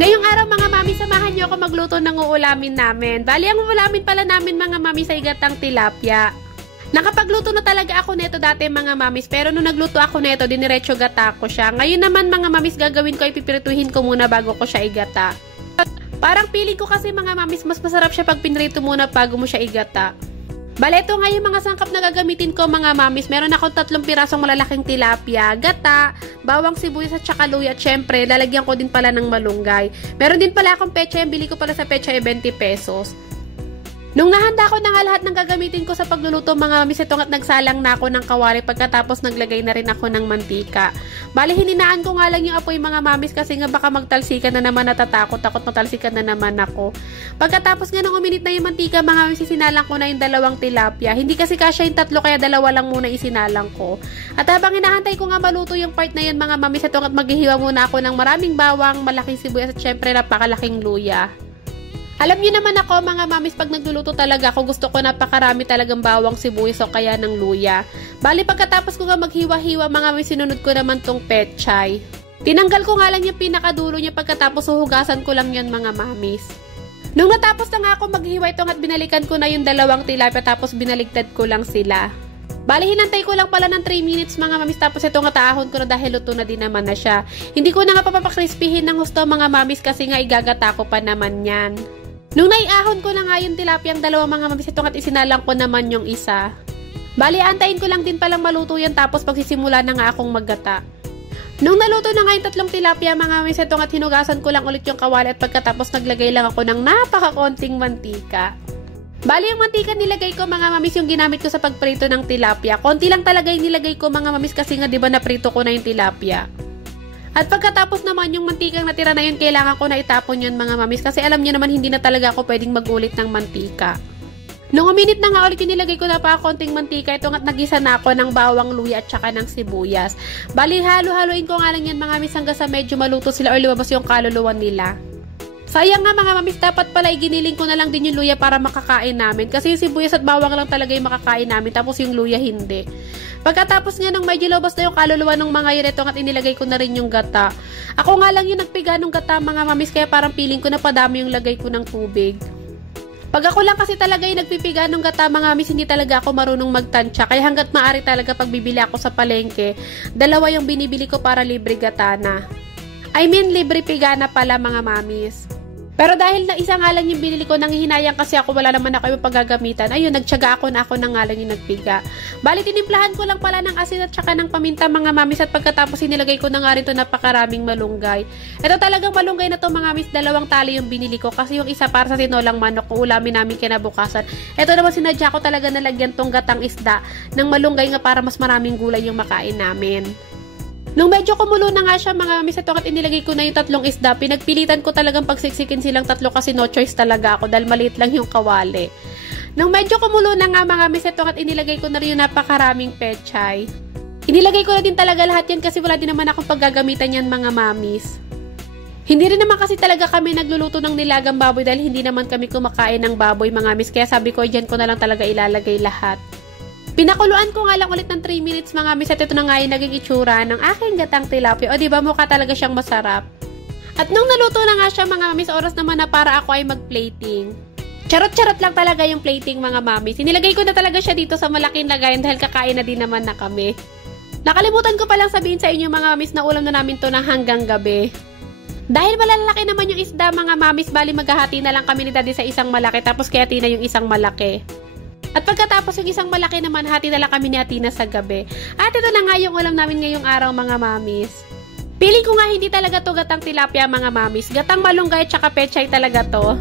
Ngayong araw mga mami, samahan niyo ako magluto ng uulamin namin. Bali, ang uulamin pala namin mga mami sa igatang tilapia. Nakapagluto na talaga ako nito dati mga mamis, pero nung nagluto ako nito, diniretso gata ko siya. Ngayon naman mga mamis, gagawin ko, ipipirituhin ko muna bago ko siya igata. Parang feeling ko kasi mga mamis, mas masarap siya pag pinrito muna bago mo siya igata. Bale, ito nga yung mga sangkap na gagamitin ko mga mamis. Meron akong 3 pirasong malalaking tilapia, gata, bawang sibuyas at saka luya. At syempre, lalagyan ko din pala ng malunggay. Meron din pala akong pecha, yung bili ko pala sa pecha 20 pesos. Nung nahanda ko na nga lahat ng gagamitin ko sa pagluluto mga mamis, ito nga't nagsalang na ako ng kawali pagkatapos naglagay na rin ako ng mantika. Bali, hininaan ko nga lang yung apoy mga mamis kasi nga baka magtalsikan na naman, natatakot takot matalsikan na naman ako. Pagkatapos nga nung uminit na yung mantika mga mamis, isinalang ko na yung 2 tilapia. Hindi kasi kasya yung 3 kaya 2 lang muna isinalang ko. At habang hinahantay ko nga maluto yung part na yan mga mamis, ito nga't maghihiwa muna ako ng maraming bawang, malaking sibuyas at syempre napakalaking luya. Alam niyo naman ako mga mamis, pag nagluluto talaga ako, gusto ko napakarami talagang bawang, sibuyas o kaya ng luya. Bali pagkatapos ko nga maghiwa-hiwa mga mamis, sinunod ko naman tong petchay. Tinanggal ko nga lang yung pinakadulo niya pagkatapos huhugasan ko lang yan mga mamis. Nung natapos na nga ako maghiwa ito at binalikan ko na yung 2 tilapia tapos binaligtad ko lang sila. Bali, hinantay ko lang pala ng 3 minutes mga mamis tapos ito nga taahon ko na dahil luto na din naman na siya. Hindi ko na nga papapakrispihin ng gusto mga mamis kasi nga igagata ko pa naman yan. Nung naiahon ko na nga yung tilapia ang 2 mga mamis, ito nga't isinalang ko naman yung isa. Bali, antayin ko lang din palang maluto yan tapos pagsisimula na nga akong maggata. Nung naluto na nga yung 3 tilapia mga mamis, ito nga't hinugasan ko lang ulit yung kawali at pagkatapos naglagay lang ako ng napakakonting mantika. Bali, yung mantika nilagay ko mga mamis yung ginamit ko sa pagprito ng tilapia. Konti lang talaga yung nilagay ko mga mamis kasi nga diba naprito ko na yung tilapia. At pagkatapos naman yung mantikang natira na yun, kailangan ko na itapon yun mga mamis kasi alam niyo naman hindi na talaga ako pwedeng magulit ng mantika. Nung uminit na nga ulit yung nilagay ko na pa konting mantika, ito nga't nagisa na ako ng bawang, luya at saka ng sibuyas. Bali, halo-haloin ko nga lang yan mga mamis hanggang sa medyo maluto sila o lumabas yung kaluluwa nila. Sayang nga mga mamis, dapat pala iginiling ko na lang din yung luya para makakain namin. Kasi yung sibuyas at bawang lang talaga yung makakain namin, tapos yung luya hindi. Pagkatapos nga nung medyo lobos na yung kaluluwa ng mga yun, ito at inilagay ko na rin yung gata. Ako nga lang yung nagpiga ng gata mga mamis, kaya parang feeling ko na padami yung lagay ko ng tubig. Pag ako lang kasi talaga yung nagpipiga ng gata mga mamis, hindi talaga ako marunong magtansya. Kaya hanggat maaari talaga pag bibili ako sa palengke, 2 yung binibili ko para libre gata na. I mean libre piga na pala mga mamis. Pero dahil na isa nga lang yung binili ko, nanghihinayang kasi ako, wala naman ako yung paggagamitan. Ayun, nagtyaga ako na ako na nga lang yung nagpiga. Bali, tinimplahan ko lang pala ng asin at saka ng paminta mga mamis at pagkatapos inilagay ko na nga rin to napakaraming malunggay. Ito talagang malunggay na to mga mamis, 2 tali yung binili ko kasi yung isa para sa tinolang manok kung ulamin namin kinabukasan. Ito naman sinadya ko talaga na lagyan tong gatang isda ng malunggay nga para mas maraming gulay yung makain namin. Nung medyo kumulo na nga siya mga mamis, ito at inilagay ko na yung 3 isda. Pinagpilitan ko talagang pagsiksikin silang 3 kasi no choice talaga ako dahil maliit lang yung kawali. Nung medyo kumulo na nga mga mamis, ito at inilagay ko na rin yung napakaraming pechay. Inilagay ko na din talaga lahat yan kasi wala din naman akong paggagamitan yan mga mamis. Hindi rin naman kasi talaga kami nagluluto ng nilagang baboy dahil hindi naman kami kumakain ng baboy mga mamis. Kaya sabi ko, dyan ko na lang talaga ilalagay lahat. Pinakuluan ko nga lang ulit ng 3 minutes mga mamis at ito na nga yung naging itsura ng aking gatang tilapia. O diba mukha talaga siyang masarap. At nung naluto na nga siya mga mamis, oras naman na para ako ay mag-plating. Charot-charot lang talaga yung plating mga mamis. Inilagay ko na talaga siya dito sa malaking lagayan dahil kakain na din naman na kami. Nakalimutan ko palang sabihin sa inyo mga mamis na ulam na namin to ng hanggang gabi. Dahil malalaki naman yung isda mga mamis, bali maghahati na lang kami ni daddy sa isang malaki tapos kay Atina yung isang malaki. At pagkatapos yung isang malaki naman, hati na lang kami ni Atina sa gabi. At ito na nga yung ulam namin ngayong araw mga mamis. Piling ko nga hindi talaga to gatang tilapia mga mamis. Gatang malunggay at saka pechay talaga to.